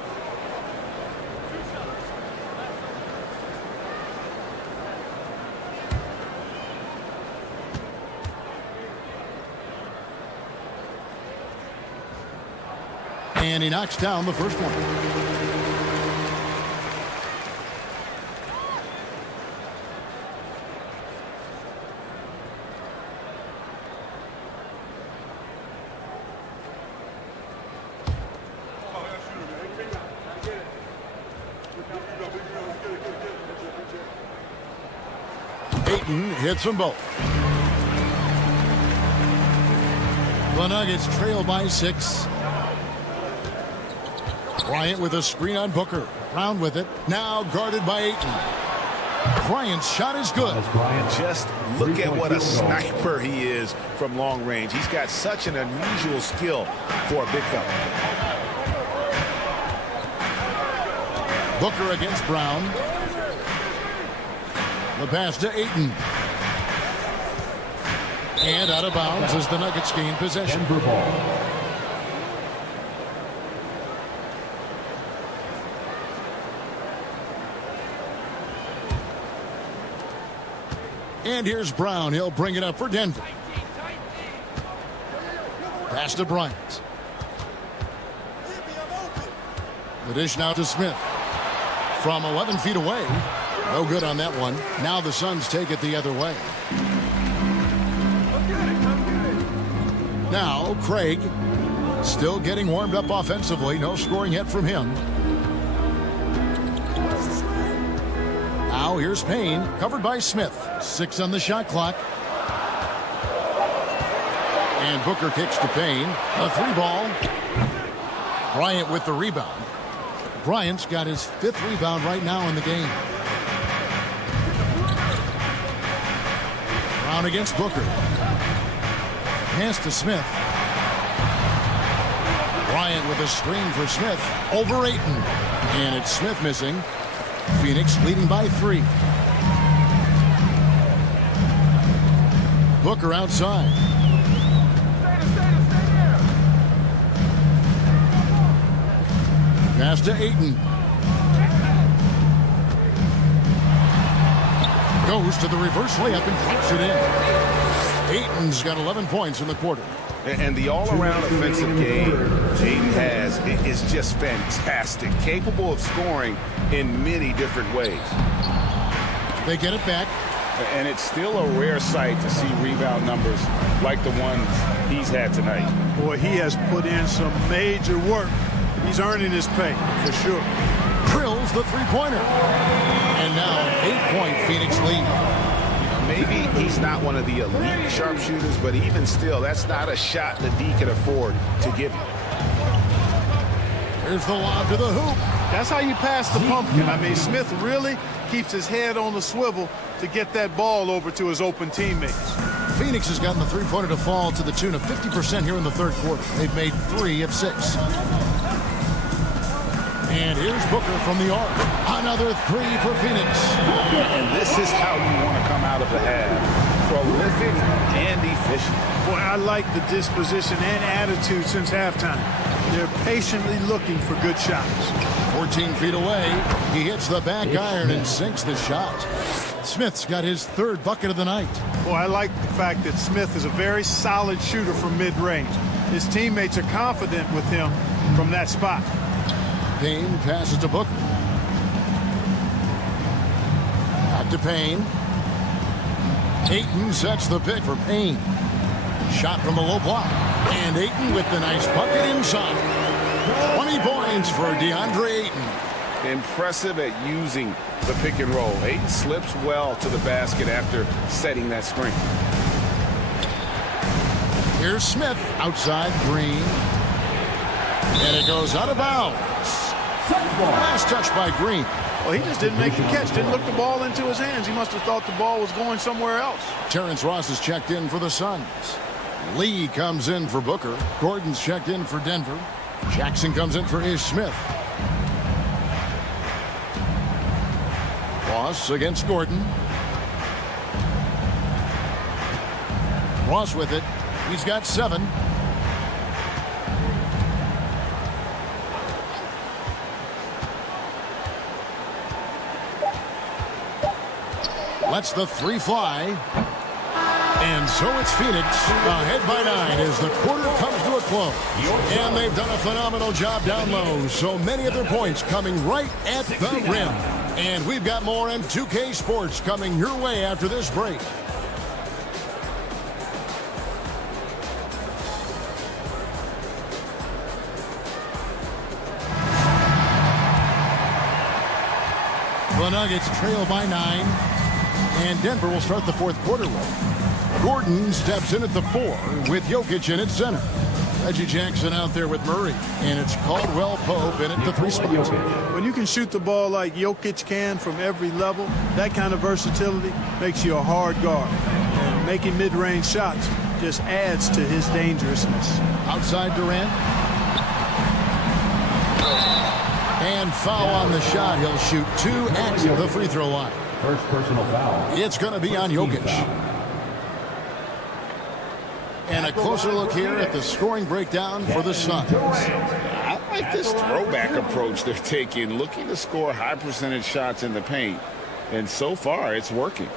And he knocks down the first one. Ayton hits them both. The Nuggets trail by 6. Bryant with a screen on Booker. Brown with it. Now guarded by Ayton. Bryant's shot is good. Just look at what a sniper he is from long range. He's got such an unusual skill for a big fella. Booker against Brown. The pass to Ayton. And out of bounds as the Nuggets gain possession. And here's Brown. He'll bring it up for Denver. Pass to Bryant. The dish now to Smith. From 11 feet away. No good on that one. Now the Suns take it the other way. Now Craig still getting warmed up offensively. No scoring yet from him. Now here's Payne, covered by Smith. 6 on the shot clock. And Booker kicks to Payne. A 3-ball. Bryant with the rebound. Bryant's got his 5th rebound right now in the game. Brown against Booker. Pass to Smith. Bryant with a screen for Smith. Over Ayton. And it's Smith missing. Phoenix leading by 3. Booker outside. Pass to Ayton. Goes to the reverse layup and drops it in. Ayton's got 11 points in the quarter. And the all-around offensive game Jaden has is just fantastic. Capable of scoring in many different ways. They get it back. And it's still a rare sight to see rebound numbers like the ones he's had tonight. Boy, he has put in some major work. He's earning his pay, for sure. Drills the three-pointer. And now an 8-point Phoenix lead. Maybe he's not one of the elite sharpshooters, but even still, that's not a shot that D can afford to give him. Here's the lob to the hoop. That's how you pass the pumpkin. I mean, Smith really keeps his head on the swivel to get that ball over to his open teammates. Phoenix has gotten the three-pointer to fall to the tune of 50% here in the third quarter. They've made 3 of 6. And here's Booker from the arc. Another 3 for Phoenix. And this is how you want to come out of the half. Prolific and efficient. Boy, I like the disposition and attitude since halftime. They're patiently looking for good shots. 14 feet away. He hits the back iron and sinks the shot. Smith's got his 3rd bucket of the night. Boy, I like the fact that Smith is a very solid shooter from mid-range. His teammates are confident with him from that spot. Payne passes to Booker. Back to Payne. Ayton sets the pick for Payne. Shot from the low block. And Ayton with the nice bucket inside. 20 points for DeAndre Ayton. Impressive at using the pick and roll. Ayton slips well to the basket after setting that screen. Here's Smith outside Green. And it goes out of bounds. Last touch by Green. Well, he just didn't make the catch, didn't look the ball into his hands. He must have thought the ball was going somewhere else. Terrence Ross is checked in for the Suns. Lee comes in for Booker. Gordon's checked in for Denver. Jackson comes in for Ish Smith. Ross against Gordon. Ross with it. He's got 7. Lets the 3 fly. And so it's Phoenix ahead by 9 as the quarter comes to a close. And they've done a phenomenal job down low. So many of their points coming right at the rim. And we've got more on 2K Sports coming your way after this break. The Nuggets trail by 9. And Denver will start the 4th quarter with. Gordon steps in at the 4 with Jokic in at center. Reggie Jackson out there with Murray. And it's Caldwell Pope in at the 3 spot. When you can shoot the ball like Jokic can from every level, that kind of versatility makes you a hard guard. And making mid-range shots just adds to his dangerousness. Outside Durant. And foul on the shot. He'll shoot 2 at the free throw line. First personal foul. It's going to be on Jokic. And a closer look here at the scoring breakdown for the Suns. I like this throwback approach they're taking, looking to score high percentage shots in the paint. And so far, it's working.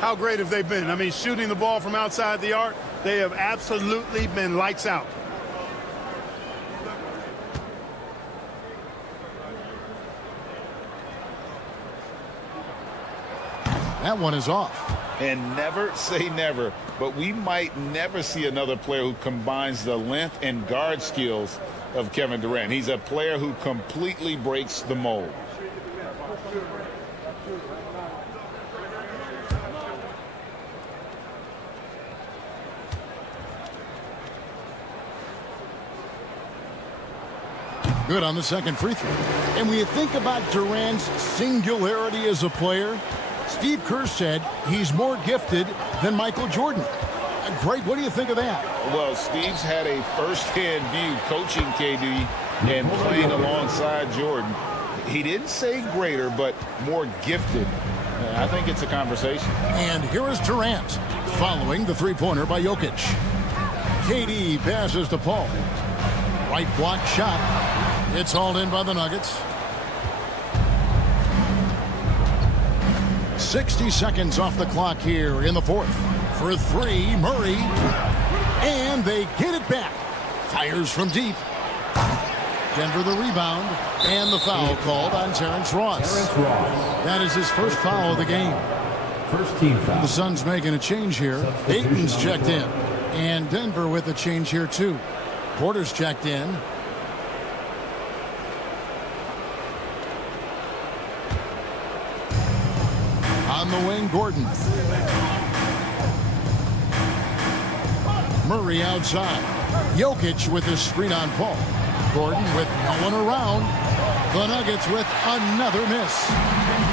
How great have they been? I mean, shooting the ball from outside the arc, they have absolutely been lights out. That one is off. And never say never, but we might never see another player who combines the length and guard skills of Kevin Durant. He's a player who completely breaks the mold. Good on the second free throw. And when you think about Durant's singularity as a player, Steve Kerr said he's more gifted than Michael Jordan. Greg, what do you think of that? Well, Steve's had a first-hand view coaching KD and playing alongside Jordan. He didn't say greater, but more gifted. I think it's a conversation. And here is Durant following the three-pointer by Jokic. KD passes to Paul. Right block shot. It's hauled in by the Nuggets. 60 seconds off the clock here in the fourth. For three, Murray. And they get it back. Fires from deep. Denver the rebound. And the foul called on Terrence Ross. That is his first foul of the game. First team foul. The Suns making a change here. Ayton's checked in. And Denver with a change here too. Porter's checked in. On the wing, Gordon. Murray outside. Jokic with his screen on Paul. Gordon with no one around. The Nuggets with another miss.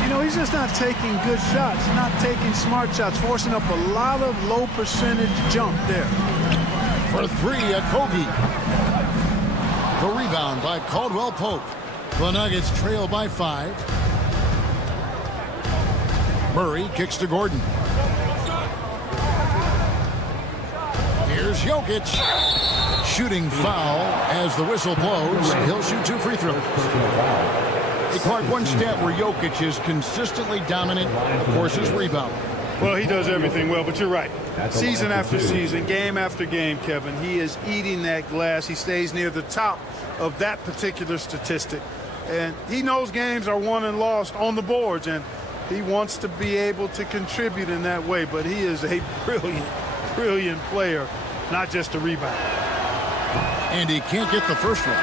You know, he's just not taking good shots, not taking smart shots, forcing up a lot of low percentage jump there. For three, Kobe. The rebound by Caldwell Pope. The Nuggets trail by 5. Murray kicks to Gordon. Here's Jokic. Shooting foul as the whistle blows. He'll shoot 2 free throws. Hey, Clark, one stat where Jokic is consistently dominant, of course, is rebound. Well, he does everything well, but you're right. Season after season, game after game, Kevin, he is eating that glass. He stays near the top of that particular statistic. And he knows games are won and lost on the boards, and he wants to be able to contribute in that way. But he is a brilliant, brilliant player, not just a rebounder. And he can't get the first one.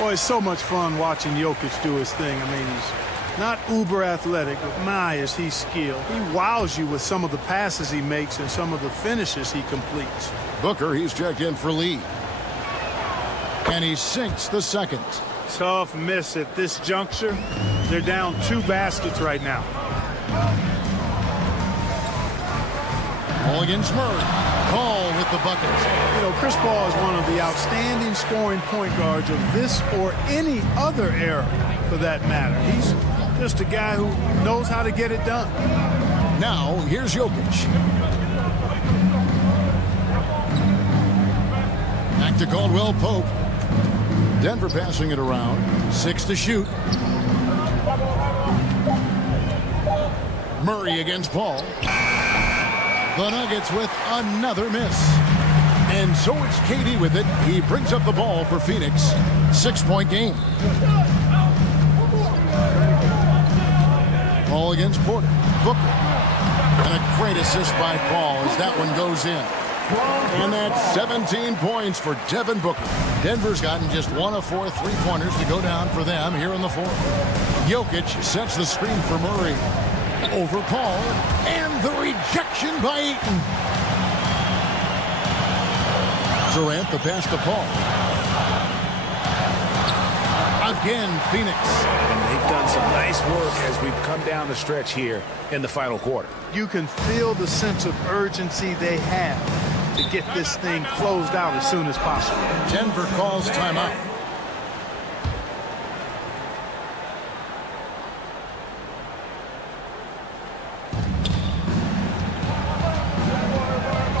Boy, it's so much fun watching Jokic do his thing. I mean, he's not uber athletic, but my, is he skilled. He wows you with some of the passes he makes and some of the finishes he completes. Booker, he's checked in for Lee. And he sinks the second. Tough miss at this juncture. They're down 2 baskets right now. All against Murray. Paul with the bucket. You know, Chris Paul is one of the outstanding scoring point guards of this or any other era, for that matter. He's just a guy who knows how to get it done. Now, here's Jokic. Back to Caldwell Pope. Denver passing it around. 6 to shoot. Murray against Paul. The Nuggets with another miss. And so it's KD with it. He brings up the ball for Phoenix. 6-point game. Ball against Porter. Booker. And a great assist by Paul as that one goes in. And that's 17 points for Devin Booker. Denver's gotten just 1 of 4 3-pointers to go down for them here in the fourth. Jokic sets the screen for Murray. Over Paul. And the rejection by Ayton. Durant the pass to Paul. Again, Phoenix. And they've done some nice work as we've come down the stretch here in the final quarter. You can feel the sense of urgency they have to get this thing closed out as soon as possible. Denver calls timeout.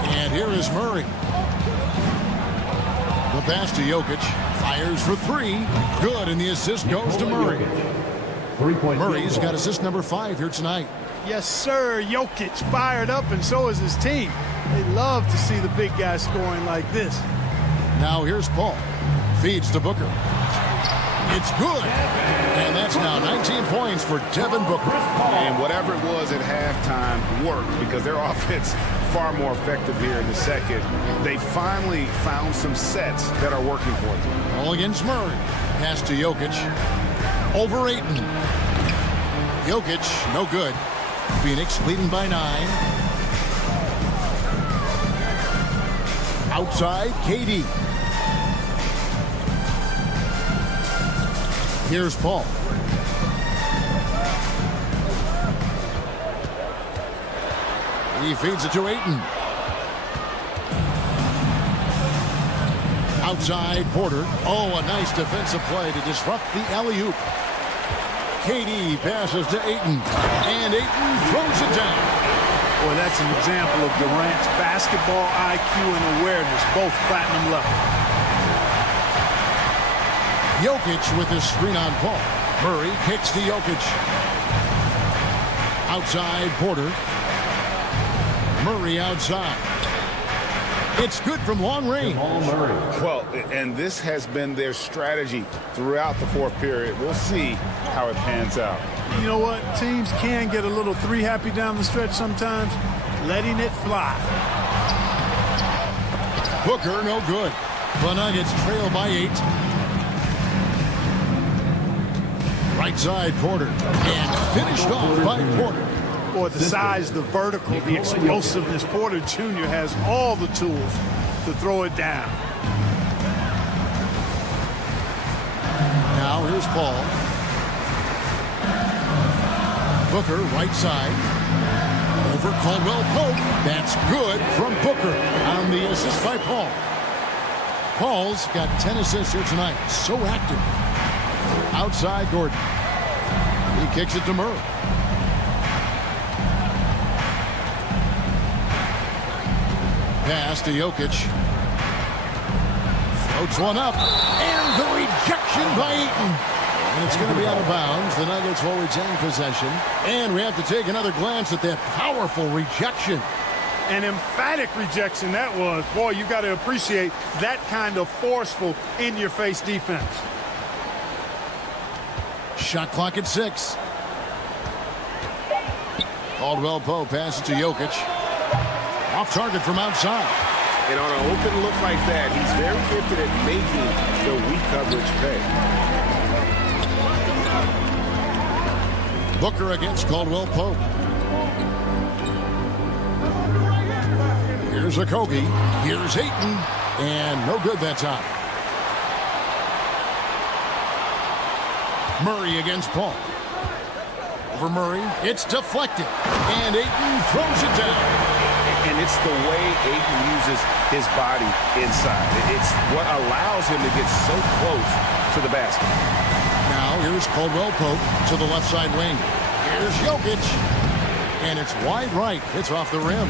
And here is Murray. The pass to Jokic. Fires for 3. Good, and the assist goes to Murray. Murray's got assist number 5 here tonight. Yes, sir. Jokic fired up, and so is his team. They love to see the big guy scoring like this. Now here's Paul. Feeds to Booker. It's good. And that's now 19 points for Devin Booker. And whatever it was at halftime worked because their offense far more effective here in the second. They finally found some sets that are working for them. All against Murray. Pass to Jokic. Over Ayton. Jokic, no good. Phoenix leading by 9. Outside, KD. Here's Paul. He feeds it to Ayton. Outside, Porter. Oh, a nice defensive play to disrupt the alley-oop. KD passes to Ayton. And Ayton throws it down. Boy, that's an example of Durant's basketball IQ and awareness, both platinum level. Jokic with his screen on Paul. Murray kicks to Jokic. Outside, Porter. Murray outside. It's good from long range. Well, and this has been their strategy throughout the fourth period. We'll see how it pans out. You know what? Teams can get a little three happy down the stretch sometimes, letting it fly. Booker, no good. The Nuggets trail by 8. Right side, Porter. And finished off by Porter. Boy, the size, the vertical, the explosiveness. Porter Jr. has all the tools to throw it down. Now here's Paul. Booker, right side. Over Caldwell Pope. That's good from Booker on the assist by Paul. Paul's got 10 assists here tonight. So active. Outside, Gordon. He kicks it to Murray. Pass to Jokic. Floats one up. And the rejection by Ayton. And it's going to be out of bounds. The Nuggets will retain possession. And we have to take another glance at that powerful rejection. An emphatic rejection that was. Boy, you got to appreciate that kind of forceful, in-your-face defense. Shot clock at 6. Caldwell Pope passes to Jokic. Off target from outside. And on an open look like that, he's very gifted at making the weak coverage pay. Booker against Caldwell Pope. Here's a Kobe. Here's Ayton. And no good that time. Murray against Paul. Over Murray. It's deflected. And Ayton throws it down. And it's the way Ayton uses his body inside. It's what allows him to get so close to the basket. Now here's Caldwell Pope to the left side wing. Here's Jokic. And it's wide right. It's off the rim.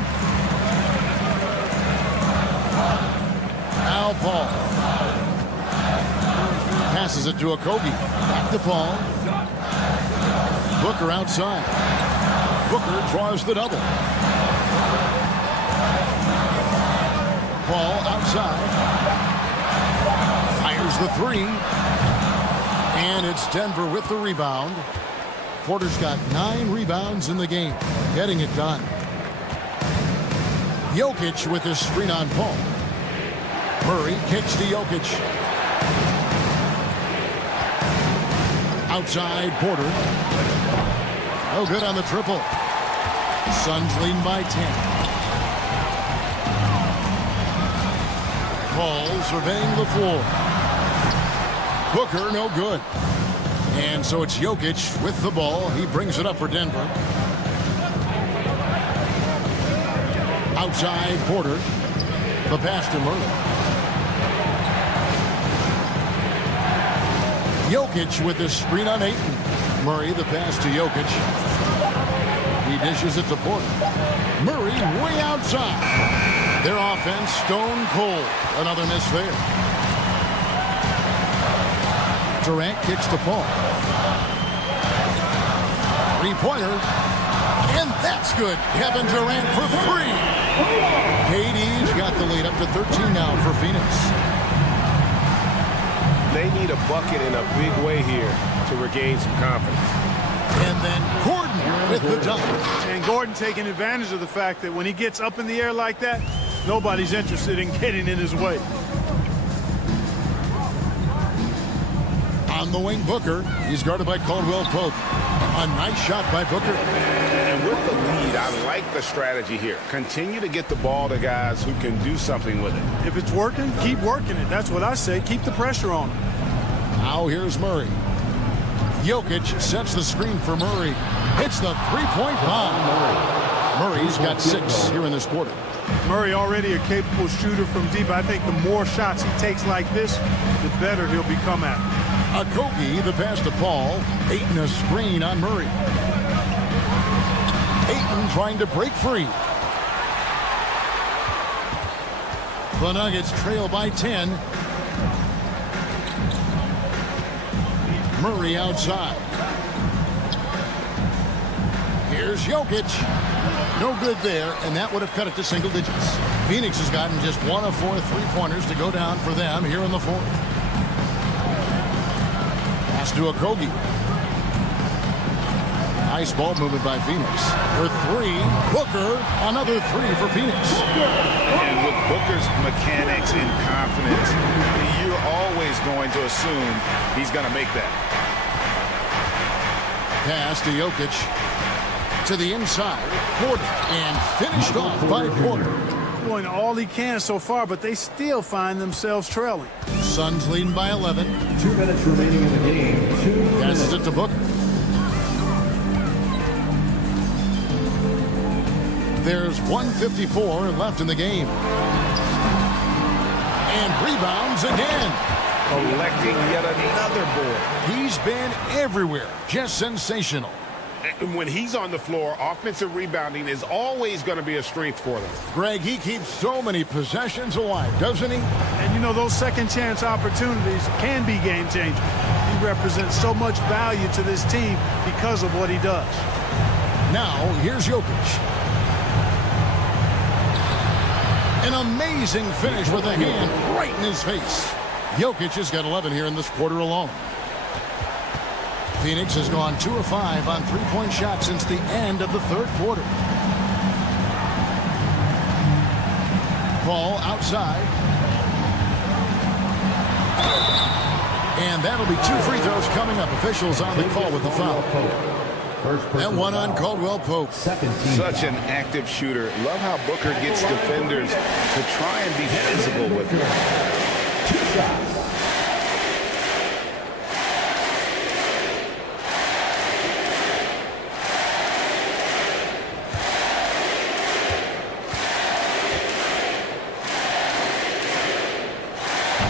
Now Paul. Passes it to a Kobe. Back to Paul. Booker outside. Booker draws the double. Paul outside. Fires the 3. And it's Denver with the rebound. Porter's got 9 rebounds in the game. Getting it done. Jokic with his screen on Paul. Murray kicks to Jokic. Outside, Porter. No good on the triple. Suns leading by 10. Paul surveying the floor. Booker, no good. And so it's Jokic with the ball. He brings it up for Denver. Outside, Porter. The pass to Murray. Jokic with his screen on Ayton. Murray, the pass to Jokic. He dishes it to Porter. Murray way outside. Their offense stone cold. Another miss there. Durant kicks to Paul. 3-pointer. And that's good. Kevin Durant for 3. KD's got the lead up to 13 now for Phoenix. They need a bucket in a big way here to regain some confidence. And then Gordon with the dunk. And Gordon taking advantage of the fact that when he gets up in the air like that, nobody's interested in getting in his way. On the wing, Booker. He's guarded by Caldwell Pope. A nice shot by Booker. And with the lead, I like the strategy here. Continue to get the ball to guys who can do something with it. If it's working, keep working it. That's what I say. Keep the pressure on him. Now here's Murray. Jokic sets the screen for Murray. Hits the three-point bomb. Murray's got 6 here in this quarter. Murray already a capable shooter from deep. I think the more shots he takes like this, the better he'll become at it. Okogie, the pass to Paul. Ayton a screen on Murray. Ayton trying to break free. The Nuggets trail by 10. Murray outside. Here's Jokic. No good there, and that would have cut it to single digits. Phoenix has gotten just 1 of 4 three-pointers to go down for them here in the fourth. Pass to Okogie. Nice ball movement by Phoenix. For 3, Booker. Another 3 for Phoenix. And with Booker's mechanics and confidence, you're always going to assume he's going to make that. Pass to Jokic. To the inside. Porter. And finished off by Porter. Doing all he can so far, but they still find themselves trailing. Suns leading by 11. 2 minutes remaining in the game. 2 Passes minutes. it to Booker. There's 1:54 left in the game. And rebounds again. Collecting yet another board. He's been everywhere. Just sensational. And when he's on the floor, offensive rebounding is always going to be a strength for them. Greg, he keeps so many possessions alive, doesn't he? And you know, those second chance opportunities can be game changing. He represents so much value to this team because of what he does. Now, here's Jokic. An amazing finish with a hand right in his face. Jokic has got 11 here in this quarter alone. Phoenix has gone 2 of 5 on three-point shots since the end of the third quarter. Ball outside. And that'll be 2 free throws coming up. Officials on the call with the foul. And 1 on Caldwell Pope. Such an active shooter. Love how Booker gets defenders to try and be physical with him. 2 shots.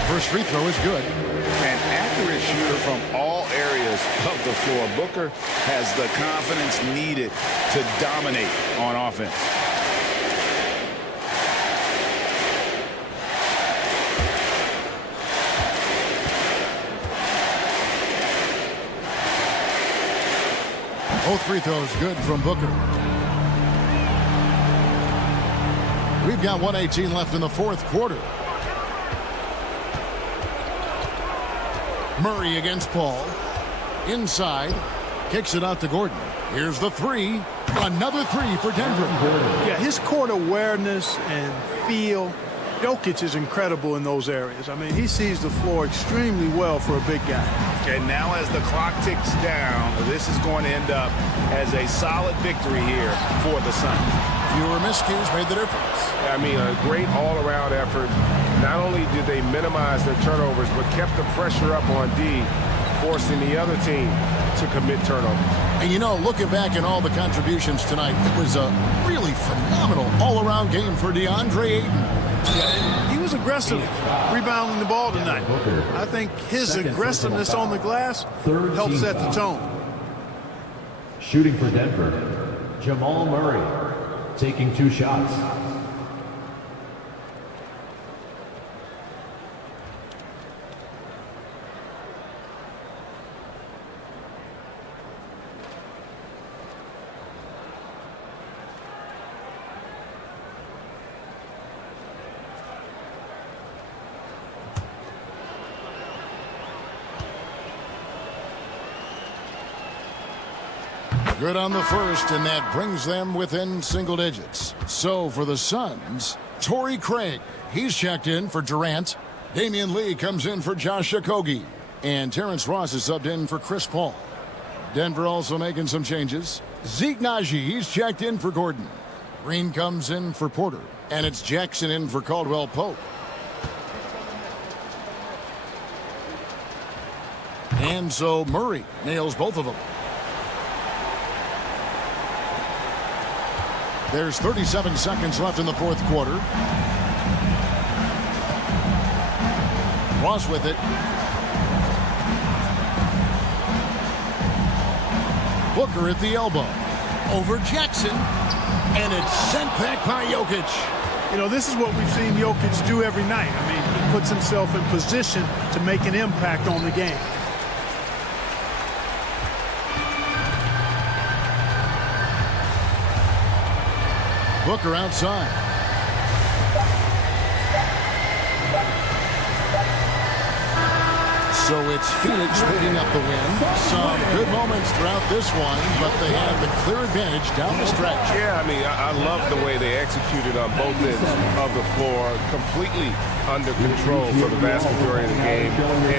First free throw is good. An accurate shooter from all areas of the floor. Booker has the confidence needed to dominate on offense. Both free throws good from Booker. We've got 1:18 left in the fourth quarter. Murray against Paul. Inside. Kicks it out to Gordon. Here's the 3. Another 3 for Denver. Yeah, his court awareness and feel. Jokic is incredible in those areas. I mean, he sees the floor extremely well for a big guy. And now as the clock ticks down, this is going to end up as a solid victory here for the Suns. Fewer miscues made the difference. I mean, a great all-around effort. Not only did they minimize their turnovers, but kept the pressure up on D, forcing the other team to commit turnovers. And you know, looking back at all the contributions tonight, it was a really phenomenal all-around game for DeAndre Ayton. Yeah, he was aggressive rebounding the ball tonight. I think his aggressiveness on the glass helped set the tone. Shooting for Denver, Jamal Murray, taking 2 shots. Good on the first, and that brings them within single digits. So for the Suns, Torrey Craig, he's checked in for Durant. Damian Lee comes in for Josh Okogie. And Terrence Ross is subbed in for Chris Paul. Denver also making some changes. Zeke Naji, he's checked in for Gordon. Green comes in for Porter. And it's Jackson in for Caldwell Pope. And so Murray nails both of them. There's 37 seconds left in the fourth quarter. Ross with it. Booker at the elbow. Over Jackson. And it's sent back by Jokic. You know, this is what we've seen Jokic do every night. I mean, he puts himself in position to make an impact on the game. Booker outside. So it's Phoenix picking up the win. Some good moments throughout this one, but they have the clear advantage down the stretch. Yeah, I mean, I love the way they executed on both ends of the floor, completely under control for the vast majority of the game.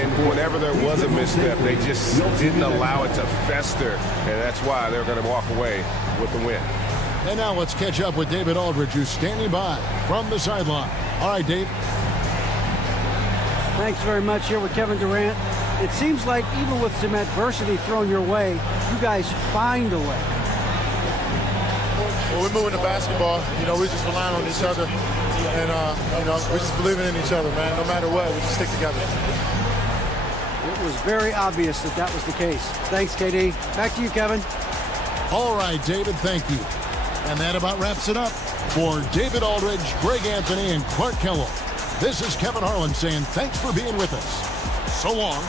And whenever there was a misstep, they just didn't allow it to fester, and that's why they're going to walk away with the win. And now let's catch up with David Aldridge, who's standing by from the sideline. All right, Dave. Thanks very much. Here with Kevin Durant. It seems like even with some adversity thrown your way, you guys find a way. Well, we're moving the basketball. You know, we're just relying on each other. And, you know, we're just believing in each other, man. No matter what, we just stick together. It was very obvious that that was the case. Thanks, KD. Back to you, Kevin. All right, David, thank you. And that about wraps it up. For David Aldridge, Greg Anthony, and Clark Kellogg, this is Kevin Harlan saying thanks for being with us. So long.